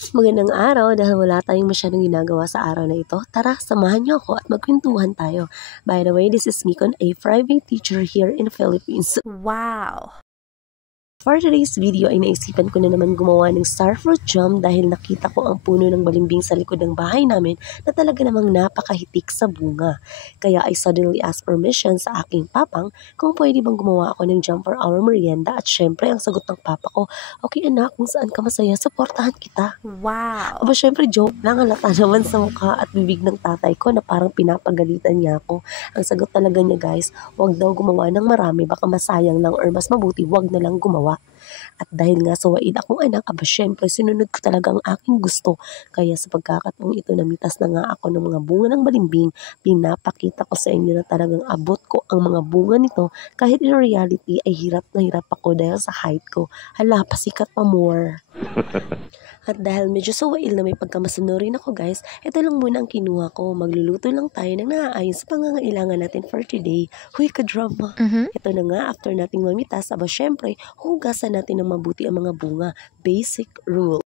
Magandang araw dahil wala tayong masyadong ginagawa sa araw na ito. Tara, samahan niyo ako at magkwentuhan tayo. By the way, this is Mikon, a private teacher here in the Philippines. Wow! For today's video ay naisipan ko na naman gumawa ng starfruit jam dahil nakita ko ang puno ng balimbing sa likod ng bahay namin na talaga namang napakahitik sa bunga. Kaya I suddenly asked permission sa aking papang kung pwede bang gumawa ako ng jam for our merienda at syempre ang sagot ng papa ko, okay anak, kung saan ka masaya, supportahan kita. Wow! Aba syempre joke lang, halata naman sa mukha at bibig ng tatay ko na parang pinapagalitan niya ako. Ang sagot talaga niya guys, wag daw gumawa ng marami, baka masayang lang or mas mabuti wag na lang gumawa. At dahil nga sawain akong anak, aba syempre sinunod ko talaga ang aking gusto. Kaya sa pagkakataong ito namitas na nga ako ng mga bunga ng balimbing, pinapakita ko sa inyo na talagang abot ko ang mga bunga nito kahit in reality ay hirap na hirap ako dahil sa height ko. Hala, pasikat pa more. At dahil medyo sawail na may pagkamasano rin ako guys, ito lang muna ang kinuha ko. Magluluto lang tayo ng naaayon sa pangangailangan natin for today. Huy, ka-drama. Ito na nga, after nating mamitas, aba syempre, hugasan natin ng mabuti ang mga bunga. Basic rule.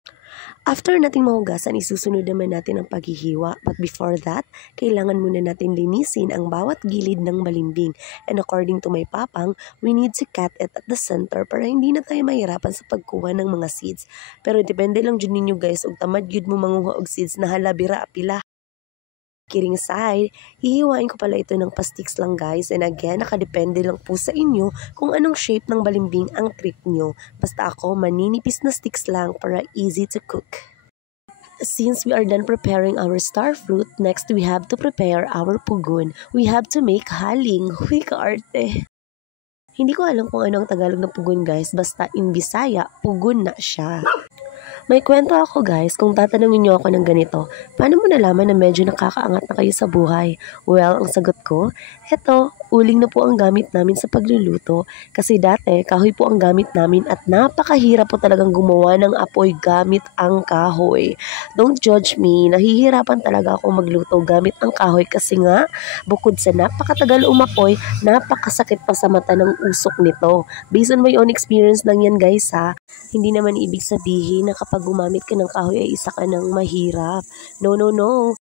After nating mahugasan, isusunod naman natin ang paghihiwa. But before that, kailangan muna natin linisin ang bawat gilid ng balimbing. And according to my papang, we need to cut it at the center para hindi na tayo mahirapan sa pagkuha ng mga seeds. Pero depende lang dyan ninyo guys, ug tamad yun mo manguha og seeds na halabira apila. Kidding aside, hihiwain ko pala ito ng pastiks lang guys, and again, nakadepende lang po sa inyo kung anong shape ng balimbing ang trip nyo. Basta ako, maninipis na sticks lang para easy to cook. Since we are done preparing our star fruit, next we have to prepare our pugon. We have to make haling. Huy, kaarte! Hindi ko alam kung ano ang Tagalog ng pugon guys, basta in Bisaya, pugon na siya. May kwento ako guys, kung tatanungin niyo ako ng ganito, paano mo nalaman na medyo nakakaangat na kayo sa buhay? Well, ang sagot ko, eto, uling na po ang gamit namin sa pagluluto. Kasi dati, kahoy po ang gamit namin at napakahirap po talagang gumawa ng apoy gamit ang kahoy. Don't judge me, nahihirapan talaga ako magluto gamit ang kahoy kasi nga, bukod sa napakatagal umapoy, napakasakit pa sa mata ng usok nito. Based on my own experience lang yan guys ha. Hindi naman ibig sabihin na kapag gumamit ka ng kahoy ay isa ka ng mahirap. No, no, no.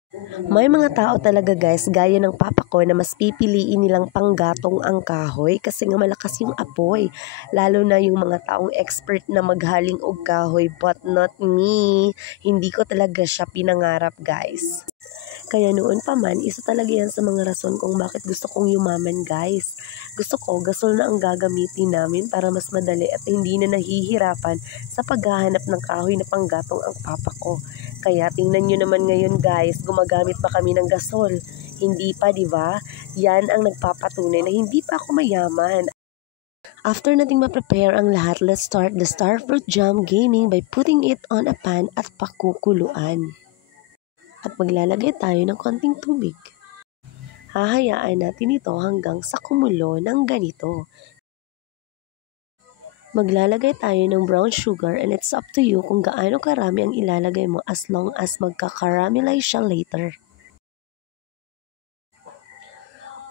May mga tao talaga guys, gaya ng papa ko na mas pipiliin nilang panggatong ang kahoy kasi nga malakas yung apoy. Lalo na yung mga taong expert na maghaling og kahoy, but not me. Hindi ko talaga siya pinangarap guys. Kaya noon pa man, isa talaga yan sa mga rason kung bakit gusto kong yumaman guys. Gusto ko, gasol na ang gagamitin namin para mas madali at hindi na nahihirapan sa paghahanap ng kahoy na panggatong ang papa ko. Kaya tingnan nyo naman ngayon guys, gumagamit pa kami ng gasol. Hindi pa, di ba? Yan ang nagpapatunay na hindi pa ako mayaman. After nating ma-prepare ang lahat, let's start the starfruit jam gaming by putting it on a pan at pakukuluan. At maglalagay tayo ng konting tubig. Hahayaan natin ito hanggang sa kumulo ng ganito. Maglalagay tayo ng brown sugar and it's up to you kung gaano karami ang ilalagay mo as long as magka-caramelize siya later.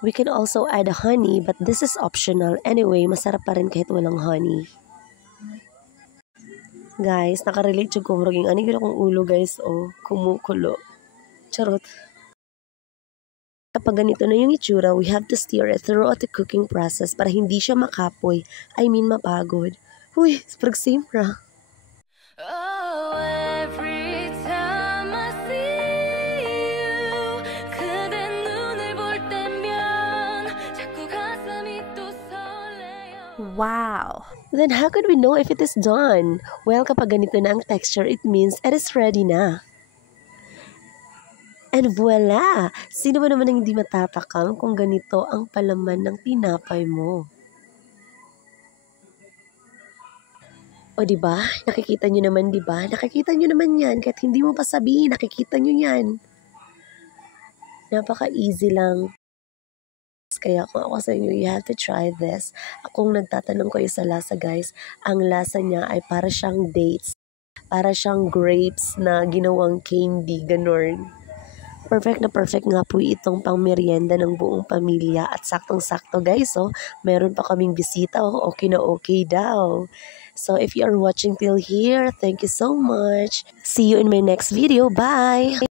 We can also add honey but this is optional. Anyway, masarap pa rin kahit walang honey. Guys, nakarelate yung kumruging anigil akong ulo guys, oh, kumukulo. Charot. Kapag ganito na yung itsura, we have to steer it throughout the cooking process para hindi siya makapoy, mapagod. Huy, spragsimra. Oh, every time I see you, 그대 눈을 볼 때면 자꾸 가슴이 또 설레요. Wow! Then how could we know if it is done? Well, kapag ganito na ang texture, it means it is ready na. And voila! Sino ba naman ang hindi matatakam kung ganito ang palaman ng tinapay mo? O diba? Nakikita nyo naman diba? Nakikita nyo naman yan. Kahit hindi mo pa sabihin, nakikita nyo yan. Napaka-easy lang. Kaya kung ako sa inyo, you have to try this. Akong nagtatanong kayo sa lasa guys, ang lasa niya ay para siyang dates. Para siyang grapes na ginawang candy, ganon. Perfect na perfect nga po itong pang merienda ng buong pamilya at saktong-sakto guys, oh, meron pa kaming bisita, oh, okay na okay daw. So if you are watching till here, thank you so much. See you in my next video. Bye!